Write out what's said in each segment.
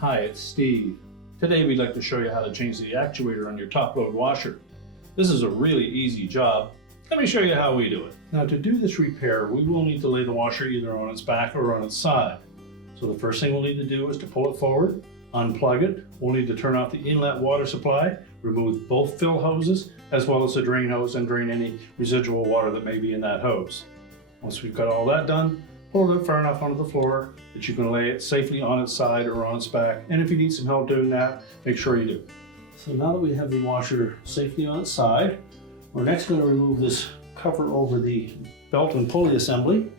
Hi, it's Steve. Today we'd like to show you how to change the actuator on your top load washer. This is a really easy job. Let me show you how we do it. Now, to do this repair, we will need to lay the washer either on its back or on its side. So the first thing we'll need to do is to pull it forward, unplug it. We'll need to turn off the inlet water supply, remove both fill hoses, as well as the drain hose, and drain any residual water that may be in that hose. Once we've got all that done, pull it far enough onto the floor that you can lay it safely on its side or on its back. And if you need some help doing that, make sure you do. So now that we have the washer safely on its side, we're next going to remove this cover over the belt and pulley assembly.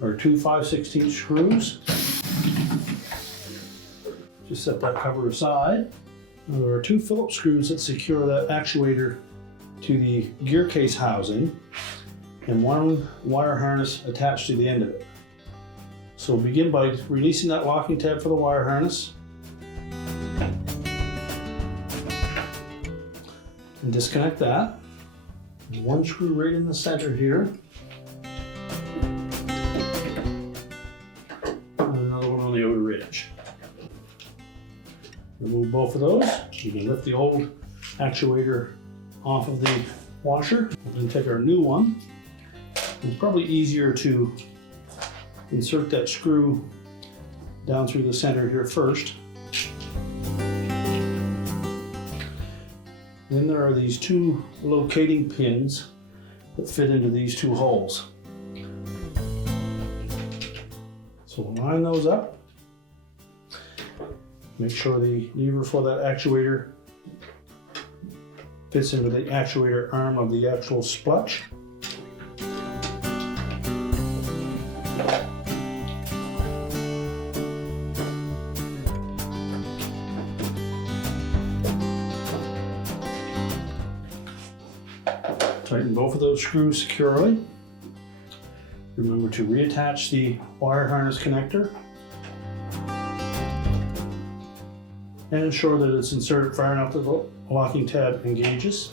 There are two 5/16 screws. Just set that cover aside. Now there are two Phillips screws that secure that actuator to the gear case housing, and one wire harness attached to the end of it. So we'll begin by releasing that locking tab for the wire harness and disconnect that. One screw right in the center here, and another one on the outer edge. Remove both of those. You can lift the old actuator off of the washer and take our new one. It's probably easier to insert that screw down through the center here first. Then there are these two locating pins that fit into these two holes. So we'll line those up. Make sure the lever for that actuator fits into the actuator arm of the actual splutch. Tighten both of those screws securely. Remember to reattach the wire harness connector and ensure that it's inserted far enough that the locking tab engages.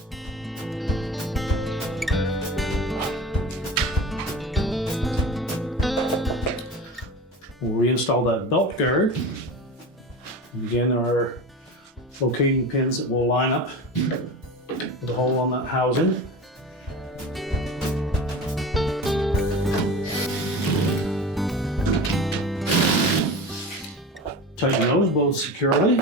We'll reinstall that belt guard. And again, there are locating pins that will line up with a hole on that housing. Tighten those both securely,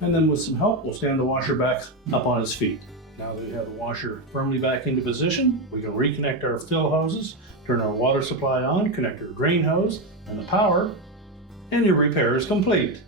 and then with some help, we'll stand the washer back up on its feet. Now that we have the washer firmly back into position, we can reconnect our fill hoses, turn our water supply on, connect our drain hose and the power, and your repair is complete.